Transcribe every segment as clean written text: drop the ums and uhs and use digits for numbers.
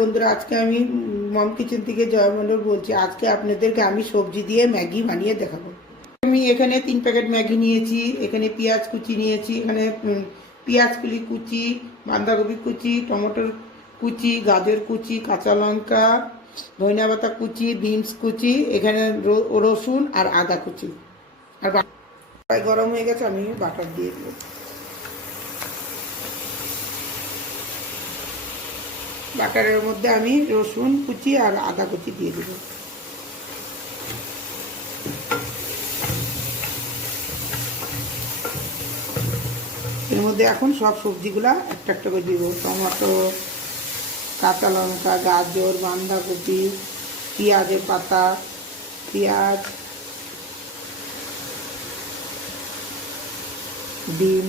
বন্ধুরা, আজকে আমি মম কিচেন থেকে জয়মণ্ডল বলছি। আজকে আপনাদেরকে আমি সবজি দিয়ে ম্যাগি বানিয়ে দেখাবো। আমি এখানে 3 প্যাকেট ম্যাগি নিয়েছি, এখানে পেঁয়াজ কুচি নিয়েছি, এখানে পেঁয়াজ কুচি, বাঁধাকপি কুচি, টমেটোর কুচি, গাজর কুচি, কাঁচা লঙ্কা, ধনিয়া পাতা কুচি, বিনস কুচি, এখানে রসুন আর আদা কুচি। আর গরম হয়ে গেছে, আমি বাটার দিয়ে দেবো। বাটারের মধ্যে আমি রসুন কুচি আর আদা কুচি দিয়ে দেব। এর মধ্যে এখন সব সবজিগুলা একটা একটা করে দিব। টমেটো, কাঁচা লঙ্কা, গাজর, বাঁধাকপি, পেঁয়াজের পাতা, পেঁয়াজ, ডিম।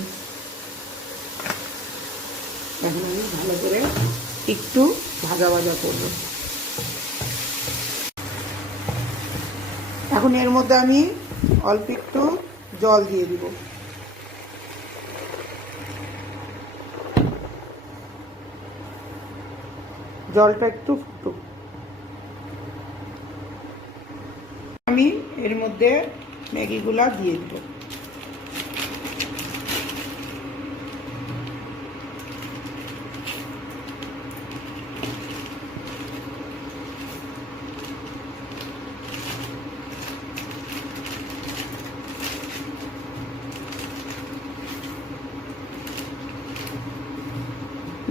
এখন আমি ভালো করে একটু ভাজা ভাজা করব। এখন এর মধ্যে আমি অল্প একটু জল দিয়ে দিব। জলটা একটু ফুটুক। আমি এর মধ্যে ম্যাগিগুলা দিয়ে দেব।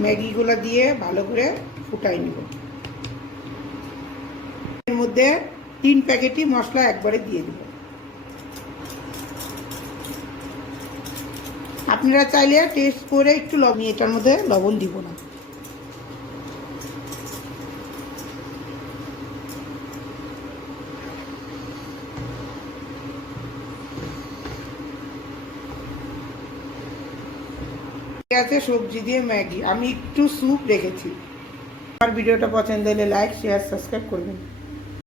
ম্যাগিগুলো দিয়ে ভালো করে ফুটাই নিব। এর মধ্যে 3 প্যাকেটই মশলা একবারে দিয়ে দিব। আপনারা চাইলে টেস্ট করে একটু লবণ, এটার মধ্যে লবণ দিব না। আছে সবজি দিয়ে ম্যাগি। আমি একটু স্যুপ রেখেছি। আমার ভিডিওটা পছন্দ হলে লাইক, শেয়ার, সাবস্ক্রাইব করবেন।